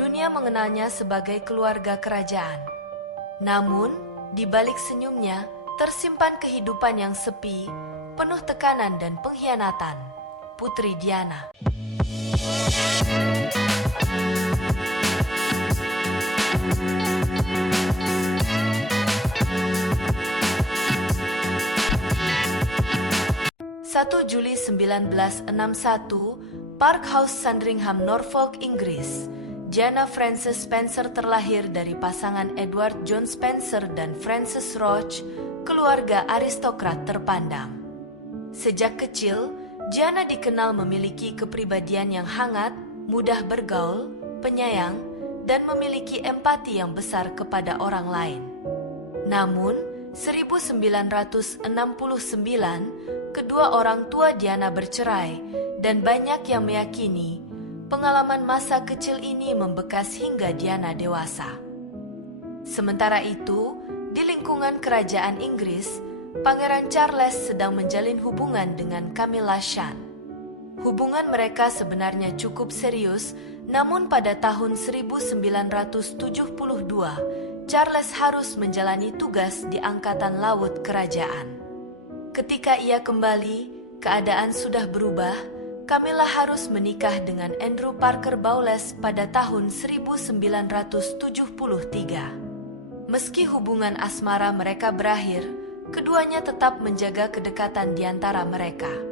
Dunia mengenalnya sebagai keluarga kerajaan. Namun, di balik senyumnya, tersimpan kehidupan yang sepi, penuh tekanan dan pengkhianatan. Putri Diana. Satu Juli 1961, Park House, Sandringham, Norfolk, Inggris. Diana Frances Spencer terlahir dari pasangan Edward John Spencer dan Frances Roach, keluarga aristokrat terpandang. Sejak kecil, Diana dikenal memiliki kepribadian yang hangat, mudah bergaul, penyayang, dan memiliki empati yang besar kepada orang lain. Namun, 1969, kedua orang tua Diana bercerai, dan banyak yang meyakini pengalaman masa kecil ini membekas hingga Diana dewasa. Sementara itu, di lingkungan kerajaan Inggris, Pangeran Charles sedang menjalin hubungan dengan Camilla Shan. Hubungan mereka sebenarnya cukup serius, namun pada tahun 1972, Charles harus menjalani tugas di Angkatan Laut Kerajaan. Ketika ia kembali, keadaan sudah berubah. Camilla harus menikah dengan Andrew Parker Bowles pada tahun 1973. Meski hubungan asmara mereka berakhir, keduanya tetap menjaga kedekatan di antara mereka.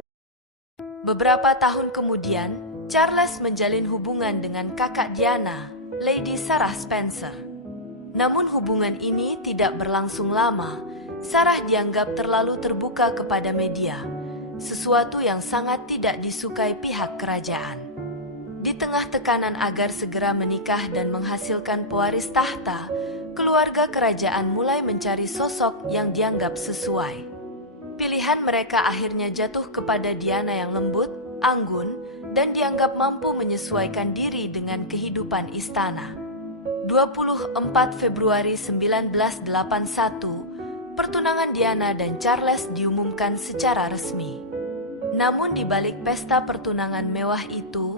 Beberapa tahun kemudian, Charles menjalin hubungan dengan kakak Diana, Lady Sarah Spencer. Namun hubungan ini tidak berlangsung lama. Sarah dianggap terlalu terbuka kepada media, sesuatu yang sangat tidak disukai pihak kerajaan. Di tengah tekanan agar segera menikah dan menghasilkan pewaris tahta, keluarga kerajaan mulai mencari sosok yang dianggap sesuai. Pilihan mereka akhirnya jatuh kepada Diana yang lembut, anggun, dan dianggap mampu menyesuaikan diri dengan kehidupan istana. 24 Februari 1981, pertunangan Diana dan Charles diumumkan secara resmi. Namun di balik pesta pertunangan mewah itu,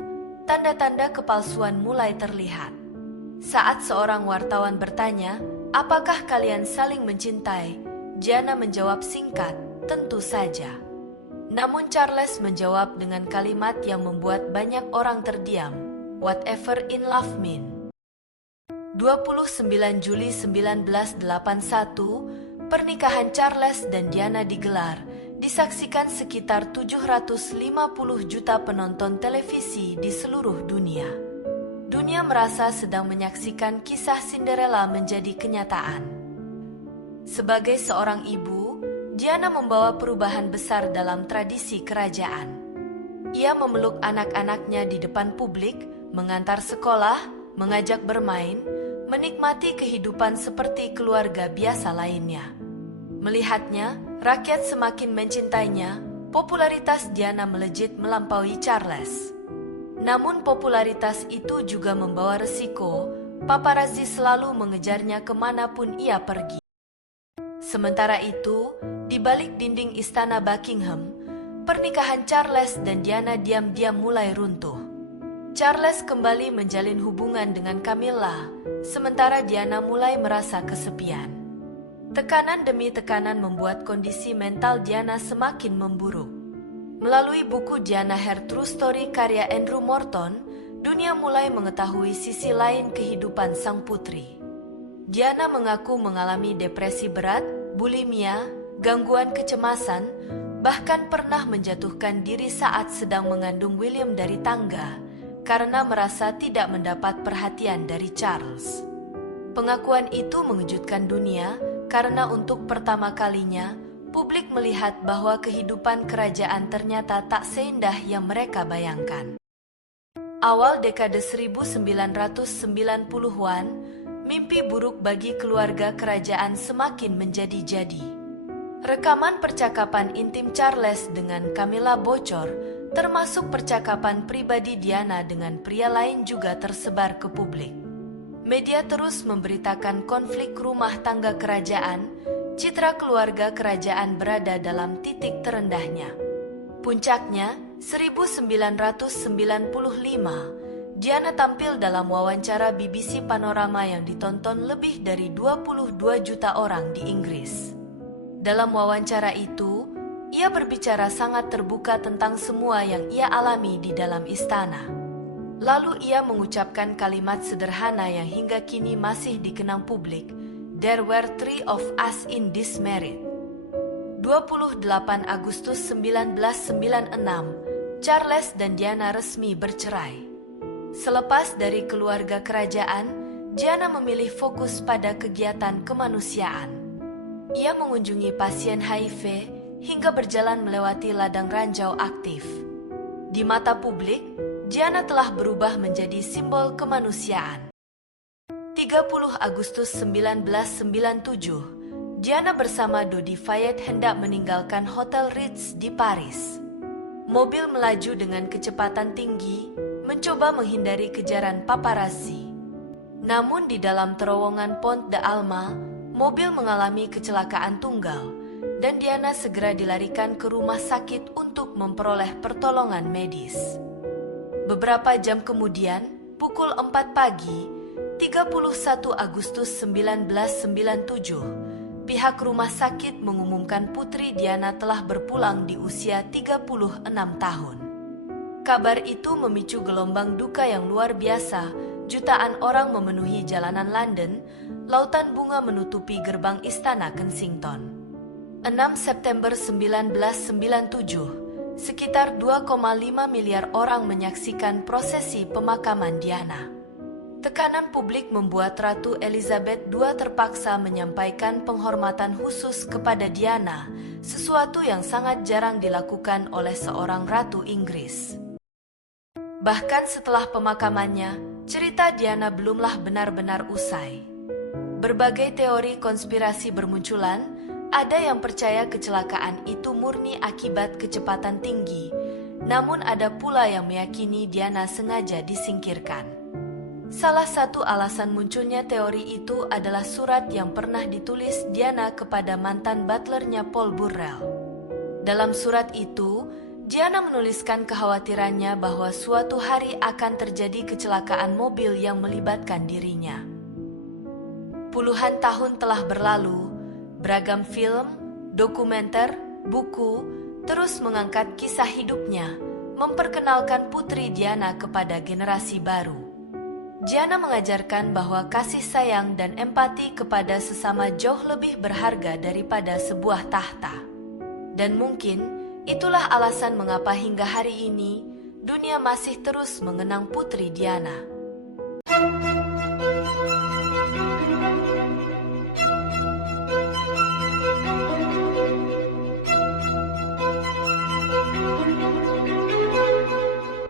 tanda-tanda kepalsuan mulai terlihat. Saat seorang wartawan bertanya, "Apakah kalian saling mencintai?" Diana menjawab singkat, "Tentu saja." Namun Charles menjawab dengan kalimat yang membuat banyak orang terdiam, "Whatever in love mean." 29 Juli 1981, pernikahan Charles dan Diana digelar, disaksikan sekitar 750 juta penonton televisi di seluruh dunia. Dunia merasa sedang menyaksikan kisah Cinderella menjadi kenyataan. Sebagai seorang ibu, Diana membawa perubahan besar dalam tradisi kerajaan. Ia memeluk anak-anaknya di depan publik, mengantar sekolah, mengajak bermain, menikmati kehidupan seperti keluarga biasa lainnya. Melihatnya, rakyat semakin mencintainya. Popularitas Diana melejit melampaui Charles. Namun popularitas itu juga membawa resiko. Paparazzi selalu mengejarnya kemanapun ia pergi. Sementara itu, di balik dinding istana Buckingham, pernikahan Charles dan Diana diam-diam mulai runtuh. Charles kembali menjalin hubungan dengan Camilla, sementara Diana mulai merasa kesepian. Tekanan demi tekanan membuat kondisi mental Diana semakin memburuk. Melalui buku Diana Her True Story karya Andrew Morton, dunia mulai mengetahui sisi lain kehidupan sang putri. Diana mengaku mengalami depresi berat, bulimia, gangguan kecemasan, bahkan pernah menjatuhkan diri saat sedang mengandung William dari tangga, karena merasa tidak mendapat perhatian dari Charles. Pengakuan itu mengejutkan dunia, karena untuk pertama kalinya, publik melihat bahwa kehidupan kerajaan ternyata tak seindah yang mereka bayangkan. Awal dekade 1990-an, mimpi buruk bagi keluarga kerajaan semakin menjadi-jadi. Rekaman percakapan intim Charles dengan Camilla bocor, termasuk percakapan pribadi Diana dengan pria lain juga tersebar ke publik. Media terus memberitakan konflik rumah tangga kerajaan, citra keluarga kerajaan berada dalam titik terendahnya. Puncaknya, 1995, Diana tampil dalam wawancara BBC Panorama yang ditonton lebih dari 22 juta orang di Inggris. Dalam wawancara itu, ia berbicara sangat terbuka tentang semua yang ia alami di dalam istana. Lalu ia mengucapkan kalimat sederhana yang hingga kini masih dikenang publik, "There were three of us in this marriage." 28 Agustus 1996, Charles dan Diana resmi bercerai. Selepas dari keluarga kerajaan, Diana memilih fokus pada kegiatan kemanusiaan. Ia mengunjungi pasien HIV hingga berjalan melewati ladang ranjau aktif. Di mata publik, Diana telah berubah menjadi simbol kemanusiaan. 30 Agustus 1997, Diana bersama Dodi Fayed hendak meninggalkan Hotel Ritz di Paris. Mobil melaju dengan kecepatan tinggi, mencoba menghindari kejaran paparazzi. Namun di dalam terowongan Pont de Alma, mobil mengalami kecelakaan tunggal, dan Diana segera dilarikan ke rumah sakit untuk memperoleh pertolongan medis. Beberapa jam kemudian, pukul 4 pagi, 31 Agustus 1997, pihak rumah sakit mengumumkan putri Diana telah berpulang di usia 36 tahun. Kabar itu memicu gelombang duka yang luar biasa. Jutaan orang memenuhi jalanan London, lautan bunga menutupi gerbang Istana Kensington. 6 September 1997, sekitar 2,5 miliar orang menyaksikan prosesi pemakaman Diana. Tekanan publik membuat Ratu Elizabeth II terpaksa menyampaikan penghormatan khusus kepada Diana, sesuatu yang sangat jarang dilakukan oleh seorang ratu Inggris. Bahkan setelah pemakamannya, cerita Diana belumlah benar-benar usai. Berbagai teori konspirasi bermunculan. Ada yang percaya kecelakaan itu murni akibat kecepatan tinggi, namun ada pula yang meyakini Diana sengaja disingkirkan. Salah satu alasan munculnya teori itu adalah surat yang pernah ditulis Diana kepada mantan butlernya Paul Burrell. Dalam surat itu, Diana menuliskan kekhawatirannya bahwa suatu hari akan terjadi kecelakaan mobil yang melibatkan dirinya. Puluhan tahun telah berlalu. Beragam film, dokumenter, buku terus mengangkat kisah hidupnya, memperkenalkan putri Diana kepada generasi baru. Diana mengajarkan bahwa kasih sayang dan empati kepada sesama jauh lebih berharga daripada sebuah tahta. Dan mungkin itulah alasan mengapa hingga hari ini dunia masih terus mengenang putri Diana.